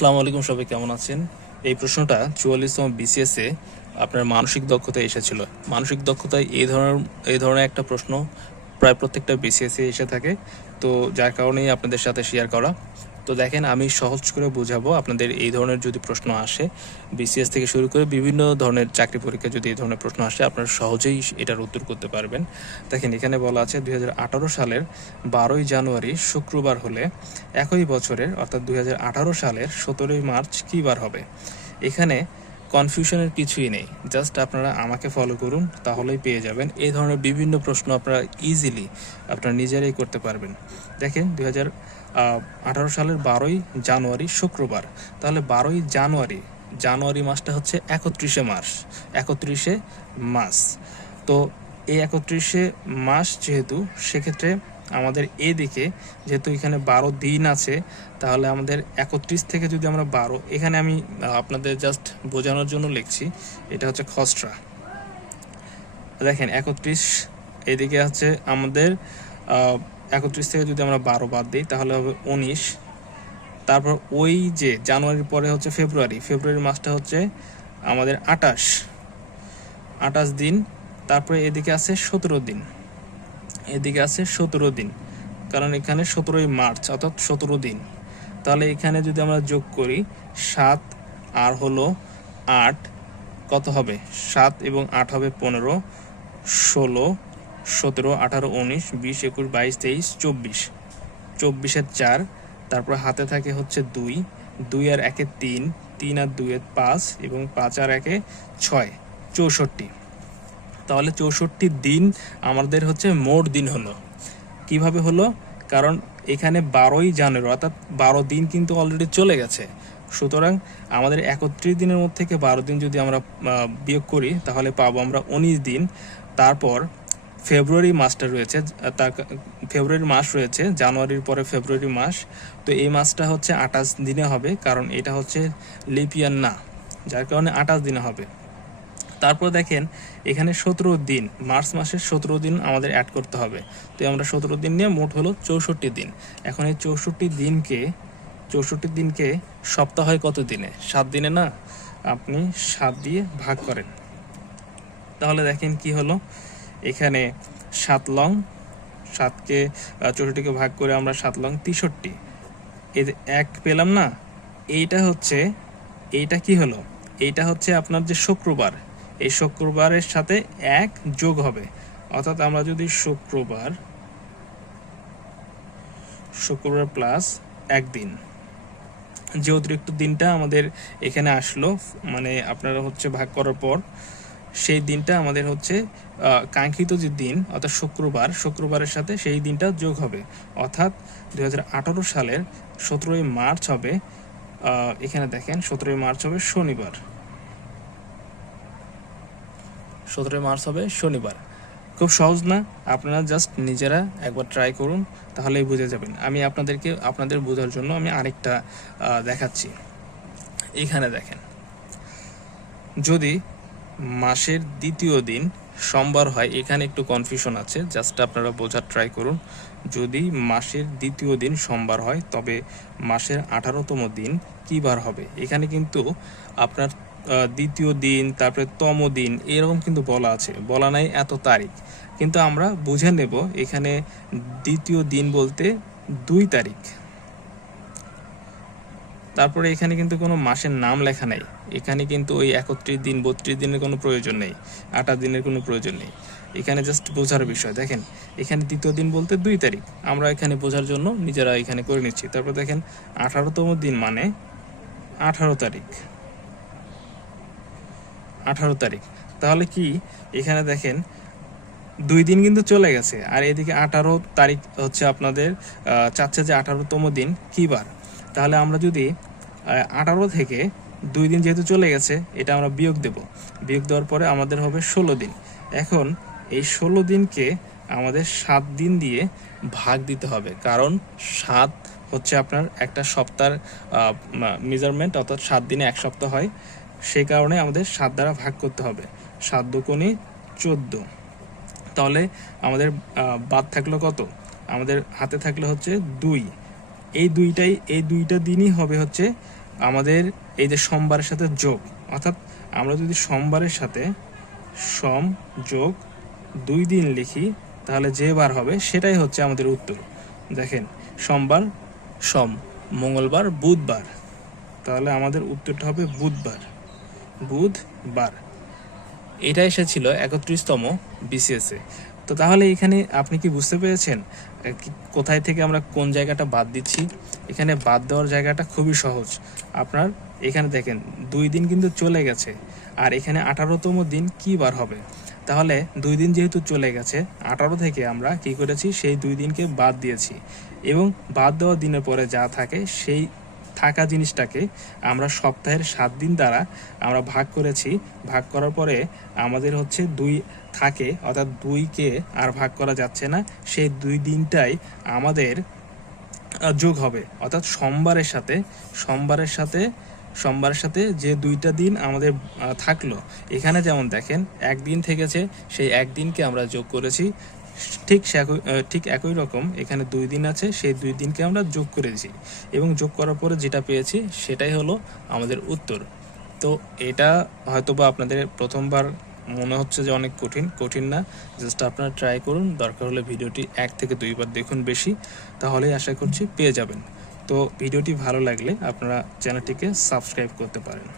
আসসালামু আলাইকুম, সবাই কেমন আছেন? এই প্রশ্নটা চুয়াল্লিশতম বিসিএস এ আপনার মানসিক দক্ষতায় এসেছিল। মানসিক দক্ষতায় এই ধরনের এই ধরনের একটা প্রশ্ন প্রায় প্রত্যেকটা বিসিএস এসে থাকে। তো যার কারণেই আপনাদের সাথে শেয়ার করা। তো দেখেন, আমি সহজ করে বোঝাবো আপনাদের এই ধরনের যদি প্রশ্ন আসে বিসিএস থেকে শুরু করে বিভিন্ন ধরনের চাকরি পরীক্ষা যদি এই ধরনের প্রশ্ন আসে, আপনারা সহজেই এটার উত্তর করতে পারবেন। দেখেন, এখানে বলা আছে দুই হাজার আঠারো সালের বারোই জানুয়ারি, শুক্রবার হলে একই বছরের, অর্থাৎ দুই হাজার আঠারো সালের সতেরোই মার্চ কী বার হবে? এখানে কনফিউশনের কিছুই নেই। জাস্ট আপনারা আমাকে ফলো করুন, তাহলেই পেয়ে যাবেন। এই ধরনের বিভিন্ন প্রশ্ন আপনারা ইজিলি আপনারা নিজেরাই করতে পারবেন। দেখেন, দুই আঠারো সালের বারোই জানুয়ারি, শুক্রবার। তাহলে বারোই জানুয়ারি জানুয়ারি মাসটা হচ্ছে একত্রিশে মাস একত্রিশে মাস। তো এই একত্রিশে মাস যেহেতু, সেক্ষেত্রে আমাদের এদিকে যেহেতু এখানে বারো দিন আছে, তাহলে আমাদের একত্রিশ থেকে যদি আমরা বারো, এখানে আমি আপনাদের জাস্ট বোঝানোর জন্য লিখছি, এটা হচ্ছে খসড়া। দেখেন, একত্রিশ, এদিকে হচ্ছে আমাদের একত্রিশ থেকে যদি আমরা বারো বাদ দিই, তাহলে হবে উনিশ। তারপর ওই যে জানুয়ারির পরে হচ্ছে ফেব্রুয়ারি ফেব্রুয়ারি মাসটা হচ্ছে আমাদের আটাশ আটাশ দিন, তারপরে এদিকে আছে সতেরো দিন। এদিকে আছে সতেরো দিন, কারণ এখানে সতেরোই মার্চ, অর্থাৎ সতেরো দিন। তাহলে এখানে যদি আমরা যোগ করি, সাত আর হলো আট, কত হবে? সাত এবং আট হবে পনেরো, ষোলো সতেরো, আঠারো, উনিশ, বিশ, একুশ, বাইশ, তেইশ, চব্বিশ। চব্বিশের চার, তারপর হাতে থাকে হচ্ছে দুই দুই আর একে তিন তিন আর দুইয়ের পাঁচ এবং পাঁচ আর একে ছয়, চৌষট্টি। তাহলে চৌষট্টি দিন আমাদের হচ্ছে মোট দিন হলো। কীভাবে হলো? কারণ এখানে বারোই জানুয়ারি, অর্থাৎ বারো দিন কিন্তু অলরেডি চলে গেছে। সুতরাং আমাদের একত্রিশ দিনের মধ্যে থেকে বারো দিন যদি আমরা বিয়োগ করি, তাহলে পাবো আমরা উনিশ দিন। তারপর ফেব্রুয়ারি মাসটা রয়েছে তার ফেব্রুয়ারি মাস রয়েছে, জানুয়ারির পরে ফেব্রুয়ারি মাস। তো এই মাসটা হচ্ছে আঠাশ দিনে হবে, কারণ এটা হচ্ছে লিপিয়ার না যার কারণে আঠাশ দিনে হবে। তারপর দেখেন, এখানে সতেরো দিন, মার্চ মাসের সতেরো দিন আমাদের অ্যাড করতে হবে। তো আমরা সতেরো দিন নিয়ে মোট হলো চৌষট্টি দিন। এখন এই চৌষট্টি দিনকে চৌষট্টি দিনকে সপ্তাহ হয় কত দিনে? সাত দিনে না? আপনি সাত দিয়ে ভাগ করেন। তাহলে দেখেন কি হলো? এখানে সাত লং, সাতকে চৌষট্টিকে ভাগ করে আমরা সাত লং তেষট্টি। এই এক পেলাম না, এইটা হচ্ছে, এইটা কি হলো? এইটা হচ্ছে আপনার যে শুক্রবার, এই শুক্রবারের সাথে এক যোগ হবে। অর্থাৎ আমরা যদি শুক্রবার শুক্রবার প্লাস একদিন, যে অতিরিক্ত দিনটা আমাদের এখানে আসলো মানে আপনারা হচ্ছে ভাগ করার পর সেই দিনটা আমাদের হচ্ছে কাঙ্ক্ষিত যে দিন, অর্থাৎ শুক্রবার, শুক্রবারের সাথে সেই দিনটা যোগ হবে। অর্থাৎ দুই হাজার আঠারো সালের সতেরোই মার্চ হবে এখানে দেখেন, সতেরোই মার্চ হবে শনিবার। সতেরোই মার্চ হবে শনিবার। খুব সহজ না? আপনারা জাস্ট নিজেরা একবার ট্রাই করুন, তাহলেই বুঝে যাবেন। আমি আপনাদেরকে, আপনাদের বোঝার জন্য আমি আরেকটা দেখাচ্ছি। এখানে দেখেন, যদি মাসের দ্বিতীয় দিন, সোমবার হয়। এখানে একটু কনফিউশন আছে জাস্ট আপনারা বোঝার ট্রাই করুন। যদি মাসের দ্বিতীয় দিন সোমবার হয়, তবে মাসের আঠারোতম দিন কী বার হবে? এখানে কিন্তু আপনার দ্বিতীয় দিন, তারপরে তম দিন, এরকম কিন্তু বলা আছে। বলা নাই এত তারিখ। কিন্তু আমরা বুঝে নেব, এখানে দ্বিতীয় দিন বলতে দুই তারিখ। তারপরে এখানে কিন্তু কোনো মাসের নাম লেখা নেই। এখানে কিন্তু ওই একত্রিশ দিন, বত্রিশ দিনের কোনো প্রয়োজন নেই, আঠাশ দিনের কোনো প্রয়োজন নেই। এখানে জাস্ট বোঝার বিষয়, দেখেন, এখানে দ্বিতীয় দিন বলতে দুই তারিখ। আমরা এখানে বোঝার জন্য নিজেরা এখানে করে নিচ্ছি। তারপর দেখেন, আঠারোতম দিন মানে আঠারো তারিখ। আঠারো তারিখ। তাহলে কি, এখানে দেখেন, দুই দিন কিন্তু চলে গেছে। আর এদিকে আঠারো তারিখ হচ্ছে আপনাদের চাচ্ছে যে আঠারোতম দিন কি বার তাহলে আমরা যদি আঠারো থেকে দুই দিন যেহেতু চলে গেছে, এটা আমরা বিয়োগ দেব। বিয়োগ দেওয়ার পরে আমাদের হবে ষোলো দিন। এখন এই ষোলো দিনকে আমাদের সাত দিন দিয়ে ভাগ দিতে হবে। কারণ সাত হচ্ছে আপনার একটা সপ্তাহের মেজারমেন্ট অর্থাৎ সাত দিনে এক সপ্তাহ হয়। সেই কারণে আমাদের সাত দ্বারা ভাগ করতে হবে। সাত দুকোনি চোদ্দ। তাহলে আমাদের বাদ থাকল কত? আমাদের হাতে থাকলে হচ্ছে দুই। এই দুইটাই, এই দুইটা দিনই হবে হচ্ছে আমাদের এই যে সোমবারের সাথে যোগ। অর্থাৎ আমরা যদি সোমবারের সাথে সম, যোগ দুই দিন লিখি, তাহলে যে বার হবে সেটাই হচ্ছে আমাদের উত্তর। দেখেন, সোমবার, সম, মঙ্গলবার, বুধবার। তাহলে আমাদের উত্তরটা হবে বুধবার। বুধবার। এটা এসেছিল একত্রিশতম বিসিএসে তো তাহলে এখানে আপনি কি বুঝতে পেরেছেন কোথায় থেকে আমরা কোন জায়গাটা বাদ দিচ্ছি? এখানে বাদ দেওয়ার জায়গাটা খুবই সহজ। আপনার এখানে দেখেন, দুই দিন কিন্তু চলে গেছে, আর এখানে আঠারোতম দিন কি বার হবে? তাহলে দুই দিন যেহেতু চলে গেছে, আঠারো থেকে আমরা কি করেছি, সেই দুই দিনকে বাদ দিয়েছি। এবং বাদ দেওয়া দিনের পরে যা থাকে, সেই থাকা জিনিসটাকে আমরা সপ্তাহের সাত দিন দ্বারা আমরা ভাগ করেছি। ভাগ করার পরে আমাদের হচ্ছে দুই থাকে, অর্থাৎ দুইকে আর ভাগ করা যাচ্ছে না। সেই দুই দিনটাই আমাদের যোগ হবে। অর্থাৎ সোমবারের সাথে সোমবারের সাথে সোমবারের সাথে যে দুইটা দিন আমাদের থাকল। এখানে যেমন দেখেন, একদিন থেকেছে, সেই একদিনকে আমরা যোগ করেছি। ঠিক ঠিক একই রকম এখানে দুই দিন আছে, সেই দুই দিনকে আমরা যোগ করেছি এবং যোগ করার পরে যেটা পেয়েছি সেটাই হলো আমাদের উত্তর। তো এটা হয়তোবা আপনাদের প্রথমবার মনে হচ্ছে যে অনেক কঠিন কঠিন না। জাস্ট আপনারা ট্রাই করুন, দরকার হলে ভিডিওটি এক থেকে দুইবার দেখুন বেশি, তাহলেই আশা করছি পেয়ে যাবেন। তো ভিডিওটি ভালো লাগলে আপনারা চ্যানেলটিকে সাবস্ক্রাইব করতে পারেন।